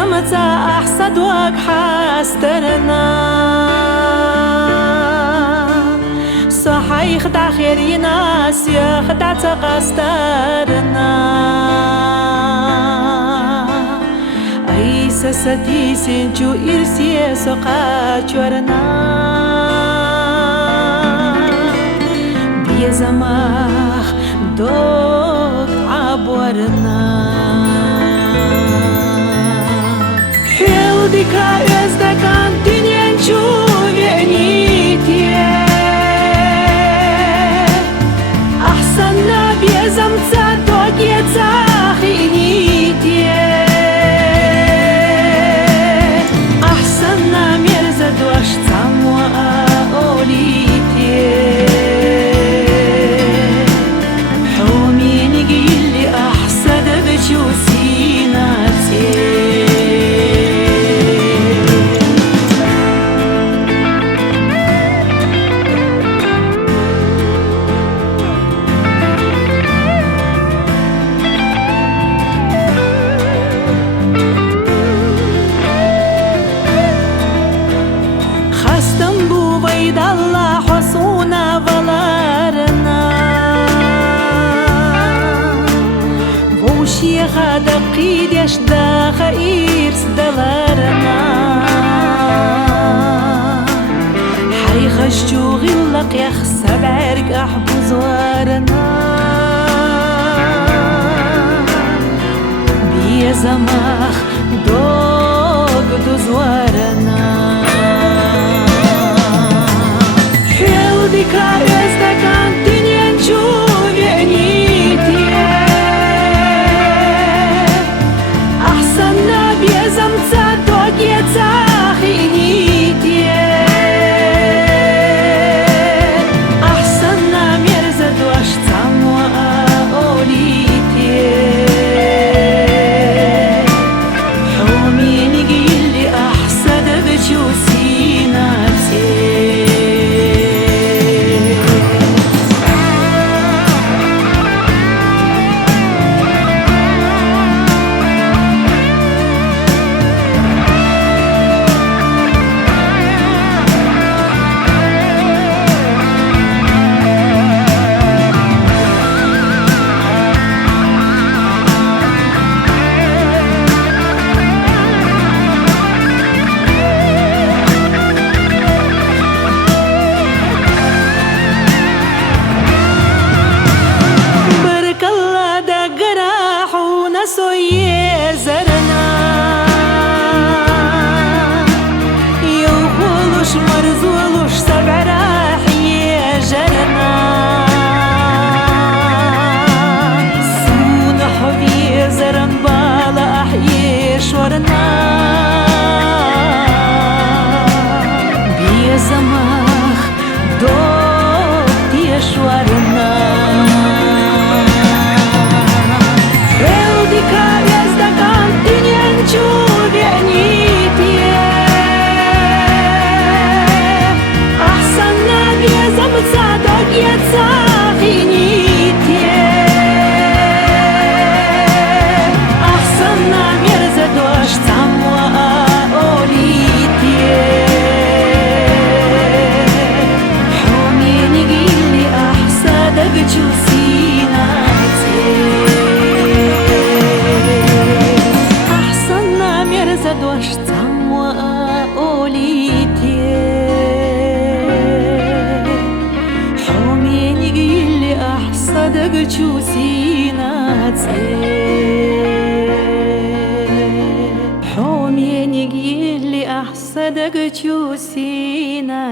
زمتا أحسد وك حاسترنا صحي خدع خيري ناس يا خدع تقاسترنا أي سسدي سنجو إرسي سقا جورنا بيا زماخ دوك عبورنا حيودك يزدك عن دنيا نشوف عنيتي أحسننا بيا زمتا دوك يتاخي نيتي أحسننا ميرزد واشتم وأوليتي حومي نقيل أحسد بجوسيناتي بيد الله حصونا فلارنا وشي خدا قيد يشدا خير سدلارنا حي خشجو غلق يخسب عرق أحبو زوارنا بيا زماخ دوق دو زوارنا حيودك يزدك عن دنيا نشوف عنيتي أحسننا بيا زمتا دوق يتاخي نيتي أحسننا ميرزد واشتم وأوليتي حومي نقيل أحسد بجوسيناتي سوية زرنا يوخولوش مرزولوش سبع راح يجرنا سون حبي زرن بالا أحيي شورنا بيا زماخ دوك يشورنا يزدك عن دنيا نشوف عنيتي أحسننا بيا زمتا دوك يتاخي نيتي أحسننا ميرزد واشتم وأوليتي حومي نقيلي أحسدك جوسيناتي زد واشتم وأوليتي حومي نقيل أحسدك جوسيناتي حومي نقيل أحسدك جوسيناتي